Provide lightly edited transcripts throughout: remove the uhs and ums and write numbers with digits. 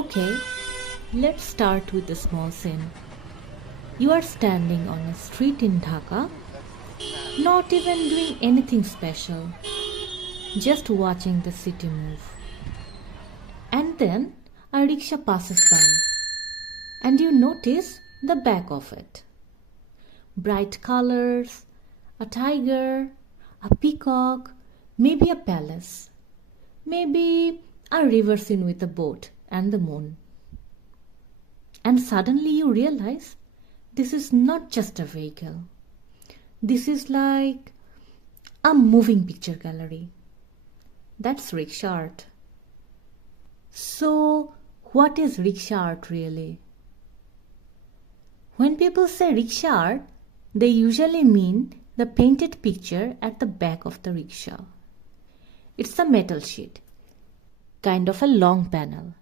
Okay, let's start with a small scene. You are standing on a street in Dhaka, not even doing anything special, just watching the city move. And then a rickshaw passes by, and you notice the back of it. Bright colors, a tiger, a peacock, maybe a palace, maybe a river scene with a boat and the moon. And suddenly you realize this is not just a vehicle. This is like a moving picture gallery. That's rickshaw art. So, what is rickshaw art really? When people say rickshaw art, they usually mean the painted picture at the back of the rickshaw. It's a metal sheet, kind of a long panel,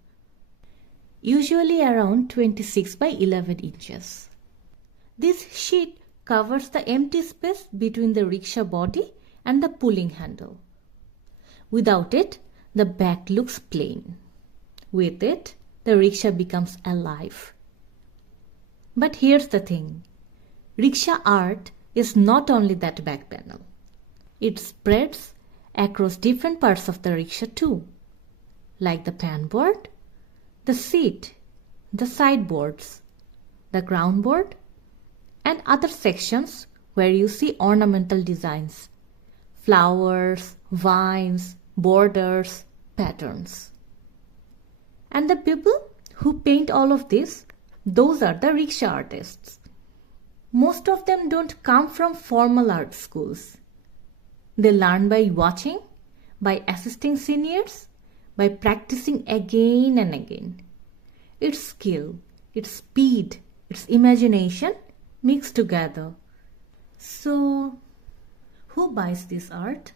usually around 26 by 11 inches. This sheet covers the empty space between the rickshaw body and the pulling handle. Without it, the back looks plain. With it, the rickshaw becomes alive. But here's the thing. Rickshaw art is not only that back panel. It spreads across different parts of the rickshaw too, like the panboard, the seat, the sideboards, the groundboard, and other sections where you see ornamental designs, flowers, vines, borders, patterns. And the people who paint all of this, those are the rickshaw artists. Most of them don't come from formal art schools. They learn by watching, by assisting seniors, by practicing again and again. It's skill, it's speed, it's imagination mixed together. So, who buys this art?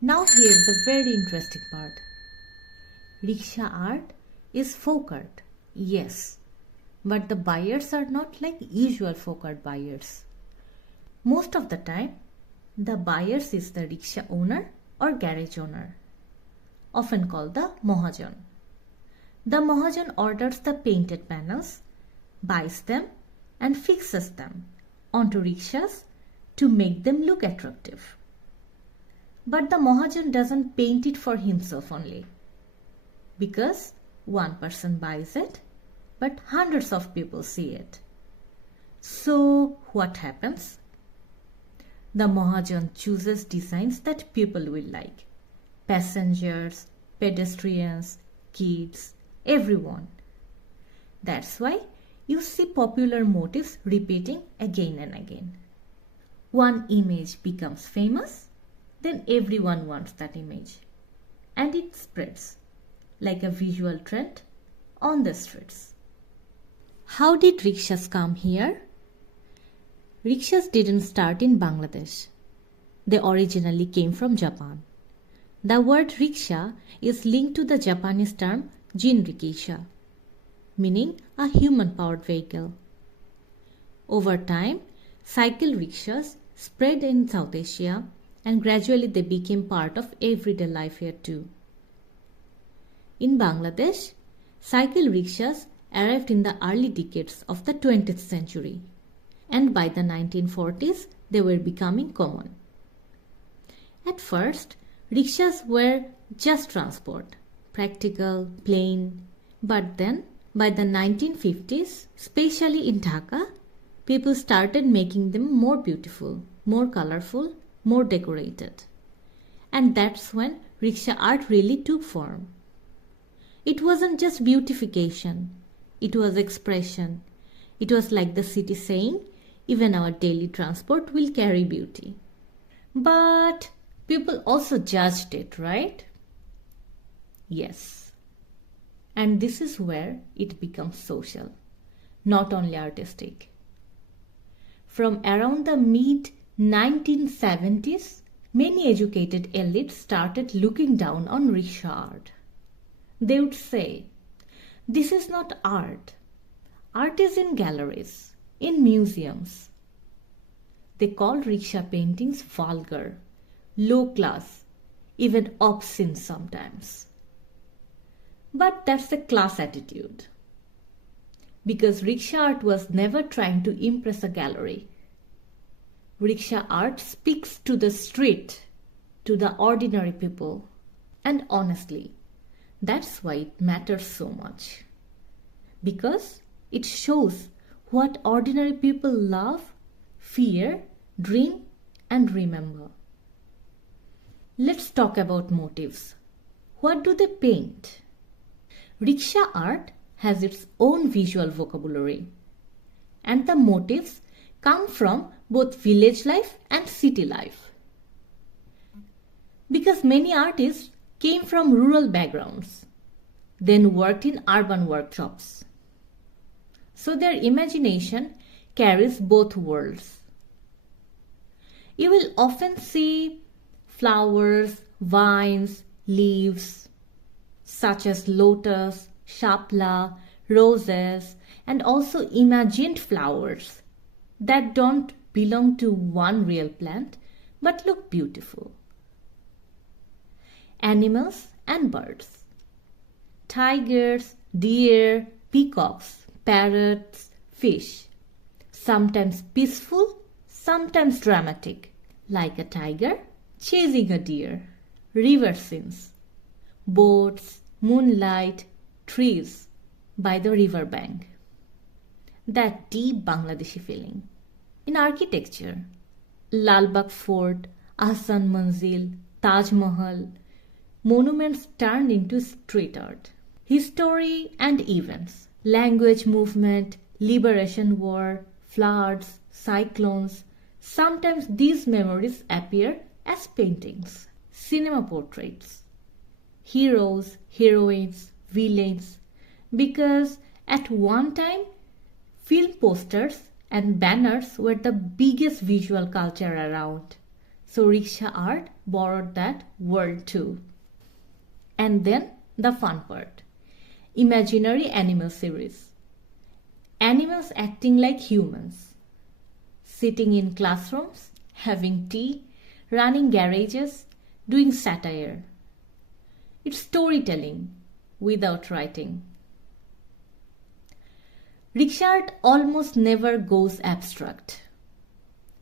Now here's the very interesting part. Rickshaw art is folk art, yes. But the buyers are not like usual folk art buyers. Most of the time, the buyers is the rickshaw owner or garage owner, often called the Mahajan. The Mahajan orders the painted panels, buys them and fixes them onto rickshaws to make them look attractive. But the Mahajan doesn't paint it for himself only, because one person buys it but hundreds of people see it. So what happens? The Mahajan chooses designs that people will like. Passengers, pedestrians, kids, everyone. That's why you see popular motifs repeating again and again. One image becomes famous, then everyone wants that image. And it spreads like a visual trend on the streets. How did rickshaws come here? Rickshaws didn't start in Bangladesh. They originally came from Japan. The word rickshaw is linked to the Japanese term jinrikisha, meaning a human-powered vehicle. Over time, cycle rickshaws spread in South Asia and gradually they became part of everyday life here too. In Bangladesh, cycle rickshaws arrived in the early decades of the 20th century, and by the 1940s they were becoming common. At first, rickshaws were just transport, practical, plain, but then by the 1950s, especially in Dhaka, people started making them more beautiful, more colorful, more decorated. And that's when rickshaw art really took form. It wasn't just beautification. It was expression. It was like the city saying, even our daily transport will carry beauty. But people also judged it, right? Yes. And this is where it becomes social, not only artistic. From around the mid-1970s, many educated elites started looking down on rickshaw art. They would say, this is not art. Art is in galleries, in museums. They called rickshaw paintings vulgar, low class, even obscene sometimes. But that's a class attitude. Because rickshaw art was never trying to impress a gallery. Rickshaw art speaks to the street, to the ordinary people. And honestly, that's why it matters so much. Because it shows what ordinary people love, fear, dream, and remember. Let's talk about motifs. What do they paint? Rickshaw art has its own visual vocabulary, and the motifs come from both village life and city life. Because many artists came from rural backgrounds, then worked in urban workshops. So their imagination carries both worlds. You will often see flowers, vines, leaves, such as lotus, shapla, roses, and also imagined flowers that don't belong to one real plant but look beautiful. Animals and birds. Tigers, deer, peacocks, parrots, fish. Sometimes peaceful, sometimes dramatic, like a tiger chasing a deer. River scenes. Boats, moonlight, trees by the river bank. That deep Bangladeshi feeling. In architecture, Lalbagh Fort, Ahsan Manzil, Taj Mahal, monuments turned into street art. History and events, language movement, liberation war, floods, cyclones. Sometimes these memories appear as paintings. Cinema portraits, heroes, heroines, villains, because at one time film posters and banners were the biggest visual culture around. So rickshaw art borrowed that world too. And then the fun part. Imaginary animal series. Animals acting like humans. Sitting in classrooms, having tea, running garages, doing satire. It's storytelling without writing. Rickshaw art almost never goes abstract.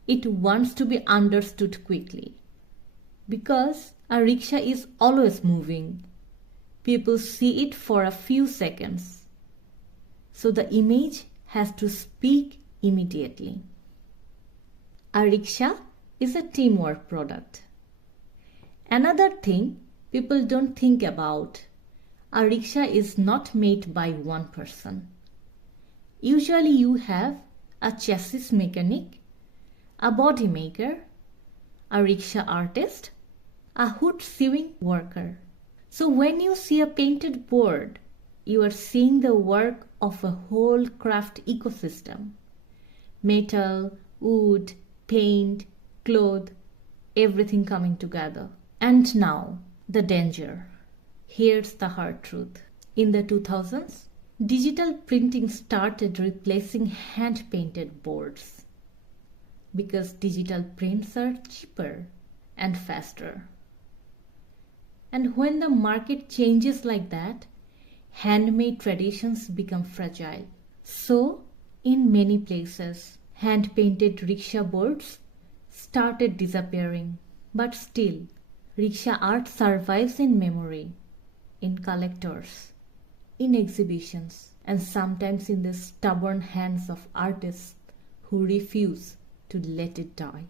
It wants to be understood quickly. Because a rickshaw is always moving. People see it for a few seconds. So the image has to speak immediately. A rickshaw is a teamwork product. Another thing people don't think about, a rickshaw is not made by one person. Usually you have a chassis mechanic, a body maker, a rickshaw artist, a hood sewing worker. So when you see a painted board, you are seeing the work of a whole craft ecosystem. Metal, wood, paint, cloth, everything coming together. And now, the danger. Here's the hard truth. In the 2000s, digital printing started replacing hand-painted boards because digital prints are cheaper and faster. And when the market changes like that, handmade traditions become fragile. So, in many places, hand-painted rickshaw boards started disappearing. But still, rickshaw art survives in memory, in collectors, in exhibitions, and sometimes in the stubborn hands of artists who refuse to let it die.